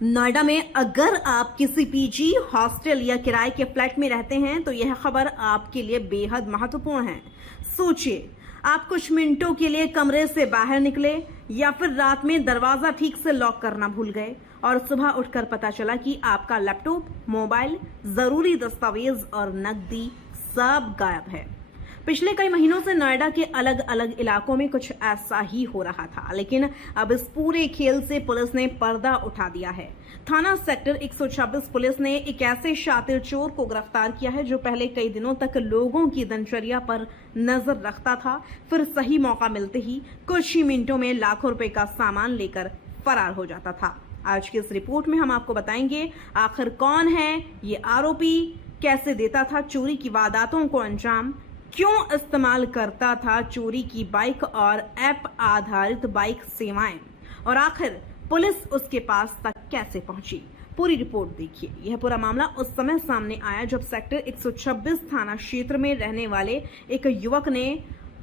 नोएडा में अगर आप किसी पीजी, हॉस्टल या किराए के फ्लैट में रहते हैं तो यह खबर आपके लिए बेहद महत्वपूर्ण है। सोचिए, आप कुछ मिनटों के लिए कमरे से बाहर निकले या फिर रात में दरवाजा ठीक से लॉक करना भूल गए और सुबह उठकर पता चला कि आपका लैपटॉप, मोबाइल, जरूरी दस्तावेज और नकदी सब गायब है। पिछले कई महीनों से नोएडा के अलग अलग इलाकों में कुछ ऐसा ही हो रहा था, लेकिन अब इस पूरे खेल से पुलिस ने पर्दा उठा दिया है। थाना सेक्टर 126 पुलिस ने एक ऐसे शातिर चोर को गिरफ्तार किया है जो पहले कई दिनों तक लोगों की दिनचर्या पर नजर रखता था, फिर सही मौका मिलते ही कुछ ही मिनटों में लाखों रुपए का सामान लेकर फरार हो जाता था। आज की इस रिपोर्ट में हम आपको बताएंगे आखिर कौन है ये आरोपी, कैसे देता था चोरी की वारदातों को अंजाम, क्यों इस्तेमाल करता था चोरी की बाइक और ऐप आधारित बाइक सेवाएं, और आखिर पुलिस उसके पास तक कैसे पहुंची। पूरी रिपोर्ट देखिए। यह पूरा मामला उस समय सामने आया जब सेक्टर 126 थाना क्षेत्र में रहने वाले एक युवक ने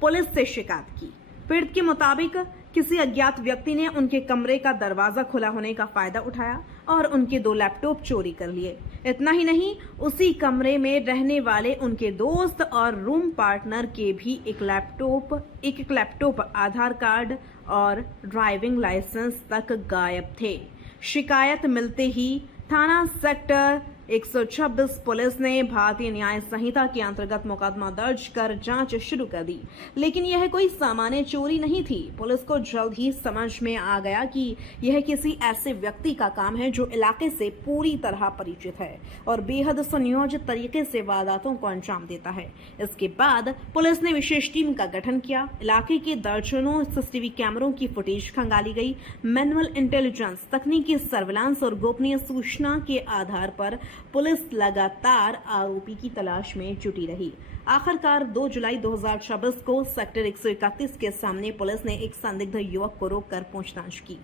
पुलिस से शिकायत की। पीड़ित के मुताबिक किसी अज्ञात व्यक्ति ने उनके कमरे का दरवाजा खुला होने का फायदा उठाया और उनके 2 लैपटॉप चोरी कर लिए। इतना ही नहीं, उसी कमरे में रहने वाले उनके दोस्त और रूम पार्टनर के भी एक लैपटॉप, आधार कार्ड और ड्राइविंग लाइसेंस तक गायब थे। शिकायत मिलते ही थाना सेक्टर 126 पुलिस ने भारतीय न्याय संहिता के अंतर्गत मुकदमा दर्ज कर जांच शुरू कर दी। लेकिन यह कोई सामान्य चोरी नहीं थी। पुलिस को जल्द ही समझ में आ गया कि यह किसी ऐसे व्यक्ति का काम है जो इलाके से पूरी तरह परिचित है और बेहद सुनियोजित तरीके से वारदातों को अंजाम देता है। इसके बाद पुलिस ने विशेष टीम का गठन किया। इलाके के दर्जनों सीसीटीवी कैमरों की फुटेज खंगाली गई। मैनुअल इंटेलिजेंस, तकनीकी सर्विलांस और गोपनीय सूचना के आधार पर पुलिस लगातार आरोपी की तलाश में जुटी रही। आखिरकार 2 जुलाई 2026 को सेक्टर 131 के सामने पुलिस ने एक संदिग्ध युवक को रोककर पूछताछ की।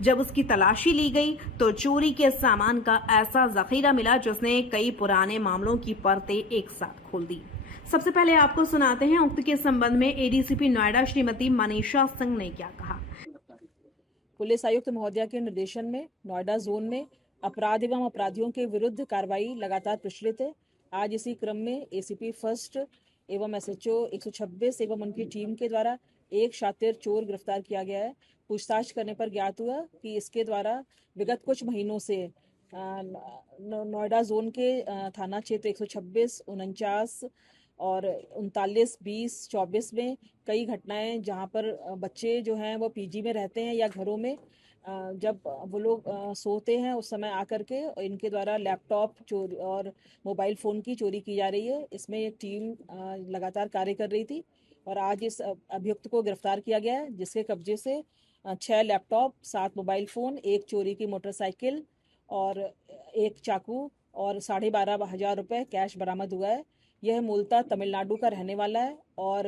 जब उसकी तलाशी ली गई तो चोरी के सामान का ऐसा जखीरा मिला जिसने कई पुराने मामलों की परतें एक साथ खोल दी। सबसे पहले आपको सुनाते हैं उक्त के संबंध में एडीसीपी नोएडा श्रीमती मनीषा सिंह ने क्या कहा। पुलिस आयुक्त महोदया के निर्देशन में नोएडा जोन में अपराध एवं अपराधियों के विरुद्ध कार्रवाई लगातार प्रचलित है। आज इसी क्रम में एसीपी फर्स्ट एवं एसएचओ 126 एवं उनकी टीम के द्वारा एक शातिर चोर गिरफ्तार किया गया है। पूछताछ करने पर ज्ञात हुआ कि इसके द्वारा विगत कुछ महीनों से नोएडा जोन के थाना क्षेत्र 126, 49 और 39, 20, 24 में कई घटनाएं जहां पर बच्चे जो हैं वो पीजी में रहते हैं या घरों में जब वो लोग सोते हैं उस समय आकर के इनके द्वारा लैपटॉप चोरी और मोबाइल फ़ोन की चोरी की जा रही है। इसमें एक टीम लगातार कार्य कर रही थी और आज इस अभियुक्त को गिरफ्तार किया गया है, जिसके कब्जे से 6 लैपटॉप, 7 मोबाइल फ़ोन, एक चोरी की मोटरसाइकिल और एक चाकू और 12,500 रुपये कैश बरामद हुआ है। यह मूलतः तमिलनाडु का रहने वाला है और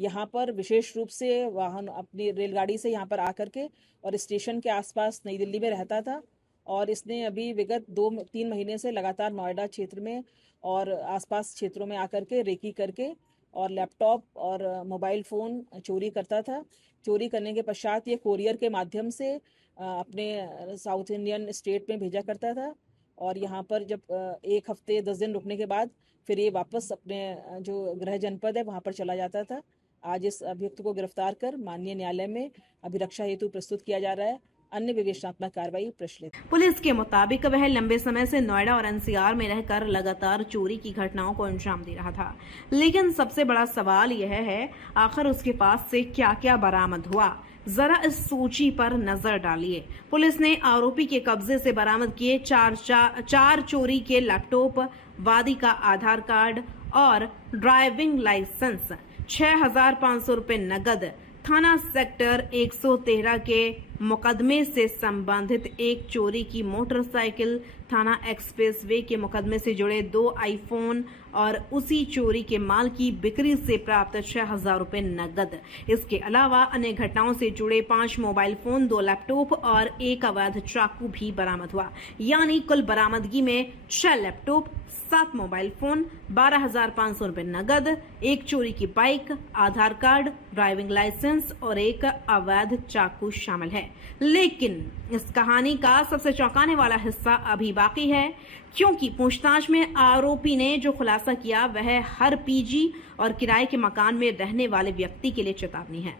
यहाँ पर विशेष रूप से वाहन अपनी रेलगाड़ी से यहाँ पर आकर के और स्टेशन के आसपास नई दिल्ली में रहता था और इसने अभी विगत 2-3 महीने से लगातार नोएडा क्षेत्र में और आसपास क्षेत्रों में आकर के रेकी करके और लैपटॉप और मोबाइल फ़ोन चोरी करता था। चोरी करने के पश्चात ये कोरियर के माध्यम से अपने साउथ इंडियन स्टेट में भेजा करता था और यहाँ पर जब 1 हफ्ते 10 दिन रुकने के बाद फिर ये वापस अपने जो गृह जनपद है वहाँ पर चला जाता था। आज इस अभियुक्त को गिरफ्तार कर माननीय न्यायालय में अभिरक्षा हेतु प्रस्तुत किया जा रहा है। अन्य विवेचनात्मक कार्रवाई प्रचलित। पुलिस के मुताबिक वह लंबे समय से नोएडा और एनसीआर में रहकर लगातार चोरी की घटनाओं को अंजाम दे रहा था। लेकिन सबसे बड़ा सवाल यह है, आखिर उसके पास से क्या क्या बरामद हुआ। जरा इस सूची पर नजर डालिए। पुलिस ने आरोपी के कब्जे से बरामद किए 4 चोरी के लैपटॉप, वादी का आधार कार्ड और ड्राइविंग लाइसेंस, 6,500 रुपये नगद, थाना सेक्टर 113 के मुकदमे से संबंधित एक चोरी की मोटरसाइकिल, थाना एक्सप्रेस वे के मुकदमे से जुड़े 2 आईफोन और उसी चोरी के माल की बिक्री से प्राप्त 6,000 रुपये नगद। इसके अलावा अन्य घटनाओं से जुड़े 5 मोबाइल फोन, 2 लैपटॉप और एक अवैध चाकू भी बरामद हुआ। यानी कुल बरामदगी में 6 लैपटॉप, 7 मोबाइल फोन, 12,500 रुपये नगद, एक चोरी की बाइक, आधार कार्ड, ड्राइविंग लाइसेंस और एक अवैध चाकू शामिल है। लेकिन इस कहानी का सबसे चौंकाने वाला हिस्सा अभी बाकी है, क्योंकि पूछताछ में आरोपी ने जो खुलासा किया वह हर पीजी और किराए के मकान में रहने वाले व्यक्ति के लिए चेतावनी है।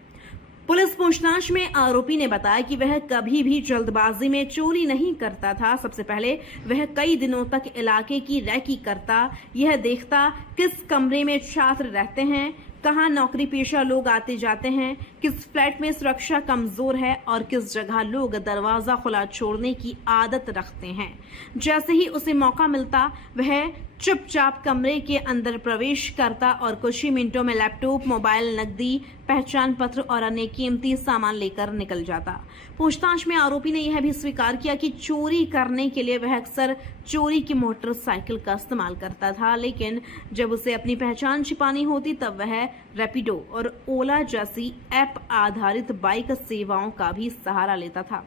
पुलिस पूछताछ में आरोपी ने बताया कि वह कभी भी जल्दबाजी में चोरी नहीं करता था। सबसे पहले वह कई दिनों तक इलाके की रैकी करता, यह देखता किस कमरे में छात्र रहते हैं, कहां नौकरी पेशा लोग आते जाते हैं, किस फ्लैट में सुरक्षा कमजोर है और किस जगह लोग दरवाजा खुला छोड़ने की आदत रखते हैं। जैसे ही उसे मौका मिलता वह चुपचाप कमरे के अंदर प्रवेश करता और कुछ ही मिनटों में लैपटॉप, मोबाइल, नकदी, पहचान पत्र और अन्य कीमती सामान लेकर निकल जाता। पूछताछ में आरोपी ने यह भी स्वीकार किया कि चोरी करने के लिए वह अक्सर चोरी की मोटरसाइकिल का इस्तेमाल करता था, लेकिन जब उसे अपनी पहचान छिपानी होती तब वह रैपिडो और ओला जैसी ऐप आधारित बाइक सेवाओं का भी सहारा लेता था,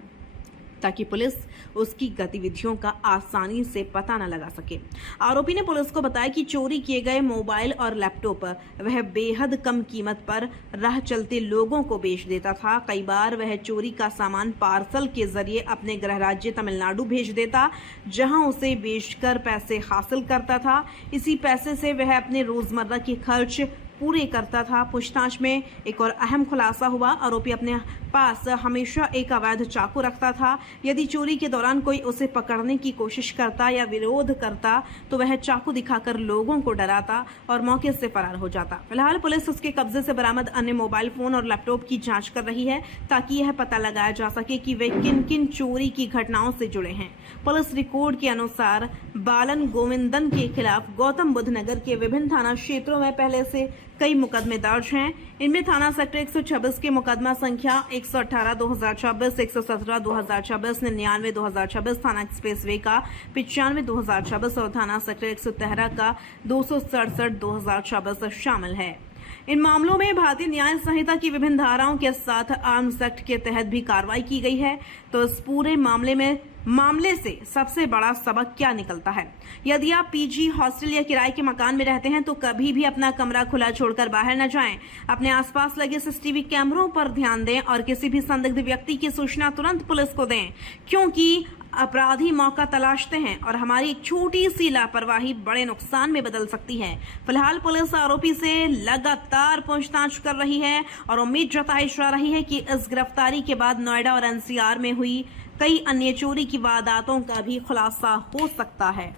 ताकि पुलिस उसकी गतिविधियों का आसानी से पता न लगा सके। आरोपी ने पुलिस को बताया कि चोरी किए गए मोबाइल और लैपटॉप वह बेहद कम कीमत पर राह चलते लोगों को बेच देता था। कई बार वह चोरी का सामान पार्सल के जरिए अपने गृह राज्य तमिलनाडु भेज देता, जहां उसे बेचकर पैसे हासिल करता था। इसी पैसे से वह अपने रोजमर्रा के खर्च पूरे करता था। पूछताछ में एक और अहम खुलासा हुआ, आरोपी अपने पास हमेशा एक अवैध चाकू रखता था। यदि चोरी के दौरान कोई उसे पकड़ने की कोशिश करता या विरोध करता तो वह चाकू दिखाकर लोगों को डराता और मौके से फरार हो जाता। फिलहाल पुलिस उसके कब्जे से बरामद अन्य मोबाइल फोन और लैपटॉप की जांच कर रही है, ताकि यह पता लगाया जा सके कि वे किन किन चोरी की घटनाओं से जुड़े हैं। पुलिस रिकॉर्ड के अनुसार बालन गोविंदन के खिलाफ गौतम बुद्ध नगर के विभिन्न थाना क्षेत्रों में पहले से कई मुकदमे दर्ज हैं। इनमें थाना सेक्टर 126 के मुकदमा संख्या 118/2026, 117/2026, 99/2026, थाना एक्सप्रेसवे का 95/2026 और थाना सेक्टर 113 का 267/2026 शामिल है। इन मामलों में भारतीय न्याय संहिता की विभिन्न धाराओं के साथ आर्म्स एक्ट के तहत भी कार्रवाई की गई है। तो इस पूरे मामले से सबसे बड़ा सबक क्या निकलता है? यदि आप पीजी, हॉस्टल या किराए के मकान में रहते हैं तो कभी भी अपना कमरा खुला छोड़कर बाहर न जाएं। अपने आसपास लगे सीसीटीवी कैमरों पर ध्यान दें और किसी भी संदिग्ध व्यक्ति की सूचना तुरंत पुलिस को दें, क्योंकि अपराधी मौका तलाशते हैं और हमारी एक छोटी सी लापरवाही बड़े नुकसान में बदल सकती है। फिलहाल पुलिस आरोपी से लगातार पूछताछ कर रही है और उम्मीद जताई जा रही है कि इस गिरफ्तारी के बाद नोएडा और एनसीआर में हुई कई अन्य चोरी की वारदातों का भी खुलासा हो सकता है।